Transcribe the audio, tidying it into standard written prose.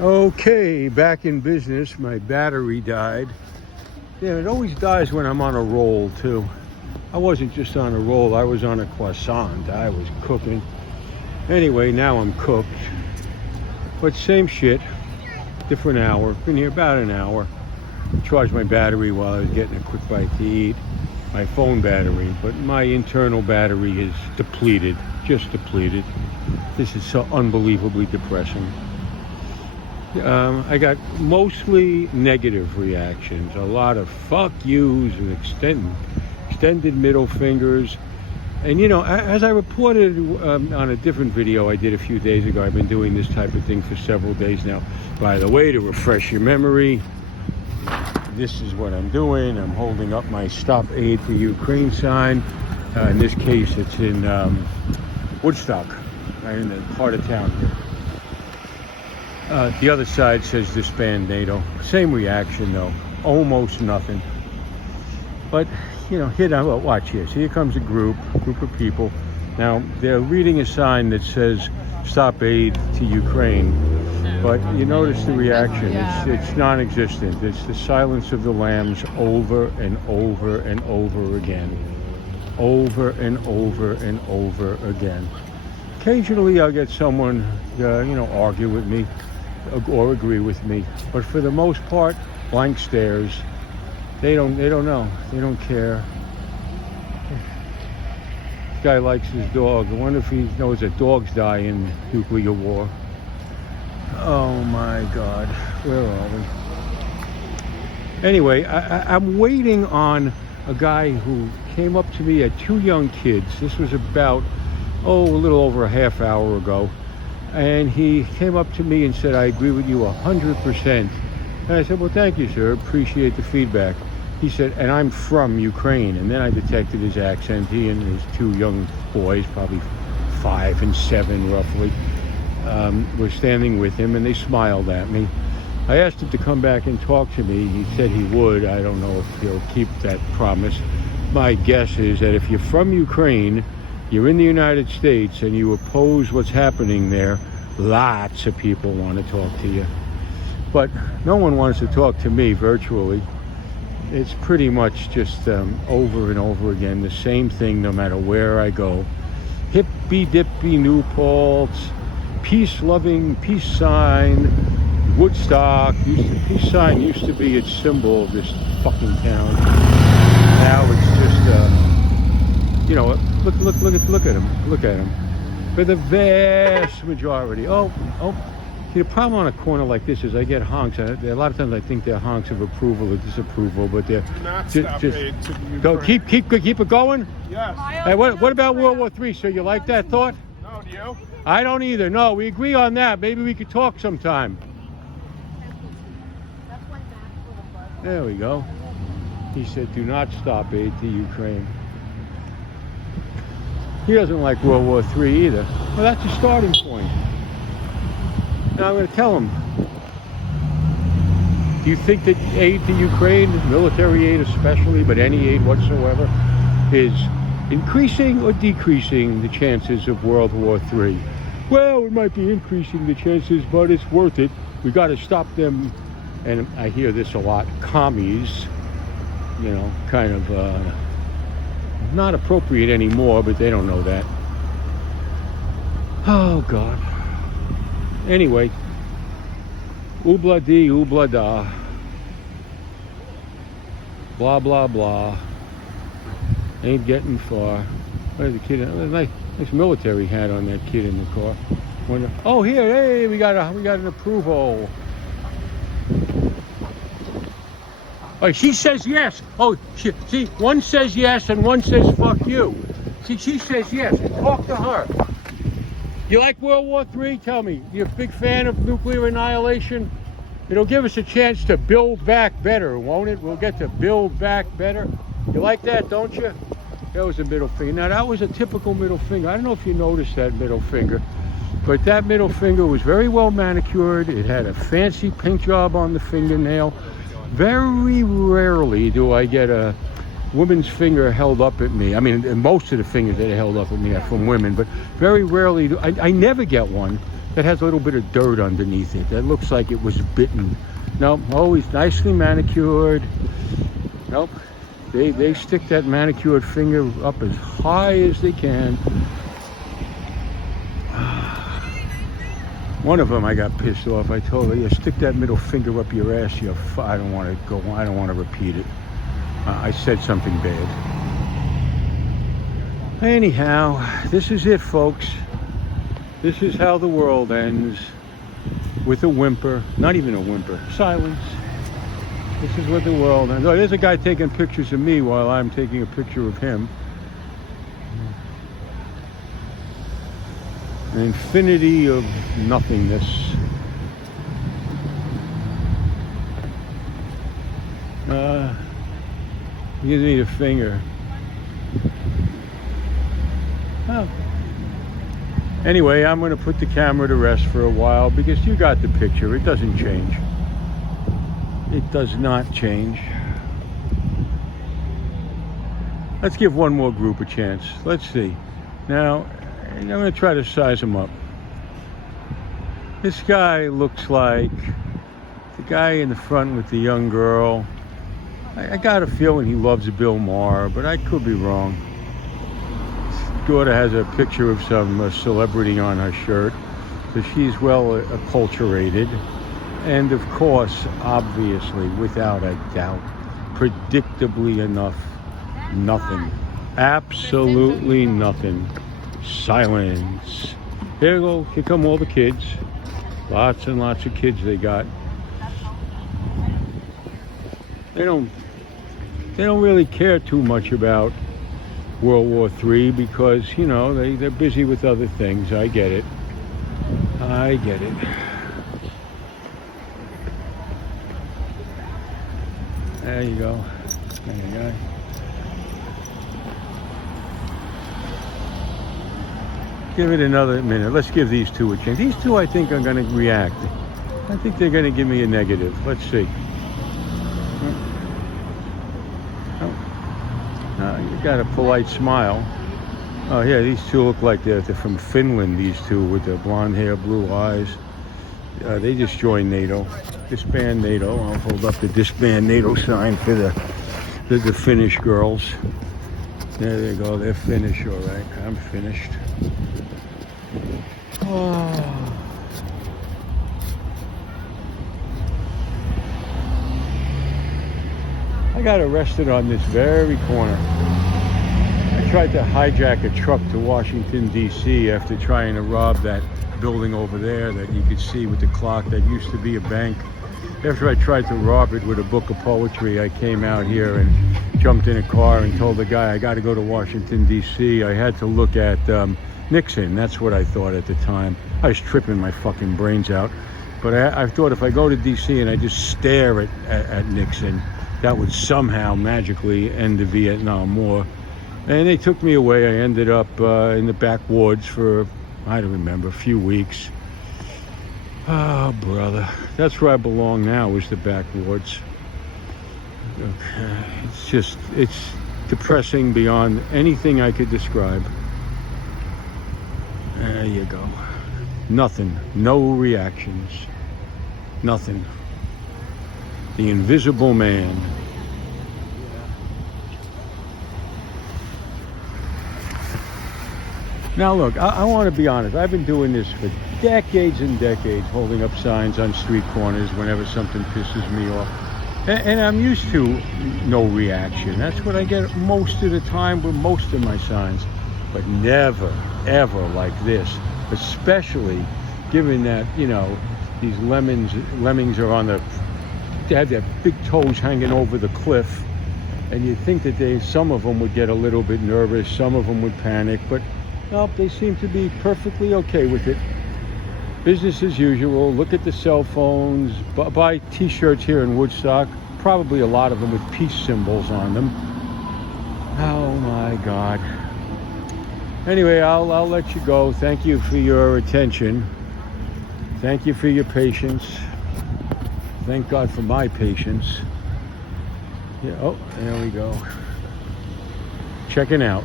Okay, back in business. My battery died. Yeah, it always dies when I'm on a roll too. I wasn't just on a roll, I was on a croissant. I was cooking. Anyway, now I'm cooked. But same shit, different hour. Been here about an hour. Charged my battery while I was getting a quick bite to eat. My phone battery, but my internal battery is depleted, just depleted. This is so unbelievably depressing. I got mostly negative reactions, a lot of fuck yous and extended middle fingers. And you know, as I reported on a different video I did a few days ago, I've been doing this type of thing for several days now. By the way, to refresh your memory, this is what I'm doing. I'm holding up my Stop Aid to Ukraine sign. In this case, it's in Woodstock, right in the heart of town here. The other side says disband NATO. Same reaction though, almost nothing. But you know, watch here. So here comes a group of people. Now they're reading a sign that says "Stop Aid to Ukraine," but you notice the reaction. It's non-existent. It's the silence of the lambs over and over and over again, over and over and over again. Occasionally, I'll get someone, argue with me or agree with me, but for the most part, blank stares. They don't know. They don't care. This guy likes his dog. I wonder if he knows that dogs die in nuclear war. Oh my God, where are we? Anyway, I'm waiting on a guy who came up to me at two young kids. This was about, a little over a half hour ago. And he came up to me and said, "I agree with you 100%. And I said, "Well, thank you, sir. Appreciate the feedback." He said, "And I'm from Ukraine." And then I detected his accent. He and his two young boys, probably 5 and 7 roughly, were standing with him, and they smiled at me. I asked him to come back and talk to me. He said he would. I don't know if he'll keep that promise. My guess is that if you're from Ukraine, you're in the United States, and you oppose what's happening there, lots of people want to talk to you. But no one wants to talk to me virtually. It's pretty much just over and over again, the same thing no matter where I go. Hippy-dippy New Paltz, peace-loving, peace sign, Woodstock. Peace sign used to be its symbol of this fucking town. Now it's just, look at him. For the vast majority. See, the problem on a corner like this is I get honks. A lot of times I think they're honks of approval or disapproval, but they're just go. Keep it going. Yes. Hey, what about World War III? So you like that thought? No, do you? I don't either. No, we agree on that. Maybe we could talk sometime. There we go. He said, "Do not stop aid to Ukraine." He doesn't like World War III either. Well, that's a starting point. Now I'm going to tell him, do you think that aid to Ukraine, military aid especially, but any aid whatsoever, is increasing or decreasing the chances of World War III? Well, it might be increasing the chances, but it's worth it. We got to stop them. And I hear this a lot, commies, kind of not appropriate anymore, but they don't know that. Oh, God. Anyway, oobla dee, oobla da, blah, blah, blah. Ain't getting far. What is the kid? Nice military hat on that kid in the car. Hey, we got an approval. Oh, she says yes. See, one says yes and one says fuck you. See, she says yes. Talk to her. You like World War III? Tell me. You're a big fan of nuclear annihilation? It'll give us a chance to build back better, won't it? We'll get to build back better. You like that, don't you? That was a middle finger. Now, that was a typical middle finger. I don't know if you noticed that middle finger, but that middle finger was very well manicured. It had a fancy paint job on the fingernail. Very rarely do I get a woman's finger held up at me. I mean, most of the fingers that are held up at me are from women, but very rarely I never get one that has a little bit of dirt underneath it. That looks like it was bitten. Nope, always nicely manicured. Nope, they stick that manicured finger up as high as they can. One of them I got pissed off. I told her, "You stick that middle finger up your ass. I don't want to go. I don't want to repeat it." I said something bad. Anyhow, this is it, folks. This is how the world ends, with a whimper. Not even a whimper. Silence. This is what the world ends. Oh, there's a guy taking pictures of me while I'm taking a picture of him. An infinity of nothingness. He gives me the finger. Oh. Anyway, I'm going to put the camera to rest for a while because you got the picture. It doesn't change. It does not change. Let's give one more group a chance. Let's see. Now, I'm going to try to size them up. This guy looks like the guy in the front with the young girl. I got a feeling he loves Bill Maher, but I could be wrong. His daughter has a picture of some celebrity on her shirt, so she's well acculturated. And of course, obviously, without a doubt, predictably enough, nothing. Absolutely nothing. Silence. Here you go. Here come all the kids. Lots and lots of kids they got. They don't really care too much about World War III because, you know, they're busy with other things. I get it. I get it. There you go. There you go. Give it another minute. Let's give these two a chance. These two, I think, are going to react. I think they're going to give me a negative. Let's see. You got a polite smile. Oh, yeah, these two look like they're from Finland, these two with the blonde hair, blue eyes. They just joined NATO. Disband NATO. I'll hold up the disband NATO sign for the Finnish girls. There they go. They're Finnish, all right. I'm finished. Oh. I got arrested on this very corner. I tried to hijack a truck to Washington, D.C. after trying to rob that building over there that you could see with the clock that used to be a bank. After I tried to rob it with a book of poetry, I came out here and jumped in a car and told the guy I got to go to Washington, D.C. I had to look at Nixon. That's what I thought at the time. I was tripping my fucking brains out. But I thought if I go to D.C. and I just stare at Nixon, that would somehow magically end the Vietnam War. And they took me away. I ended up in the backwoods for, I don't remember, a few weeks. Oh, brother. That's where I belong now, is the backwoods. Okay. It's depressing beyond anything I could describe. There you go. Nothing. No reactions. Nothing. The invisible man. Now look, I want to be honest. I've been doing this for decades and decades, holding up signs on street corners whenever something pisses me off. And I'm used to no reaction. That's what I get most of the time with most of my signs. But never, ever like this. Especially given that, you know, these lemmings are on they have their big toes hanging over the cliff. And you'd think that some of them would get a little bit nervous, some of them would panic, but nope, they seem to be perfectly okay with it. Business as usual. Look at the cell phones. Buy t-shirts here in Woodstock. Probably a lot of them with peace symbols on them. Oh my God. Anyway, I'll let you go. Thank you for your attention. Thank you for your patience. Thank God for my patience. Yeah, oh, there we go. Checking out.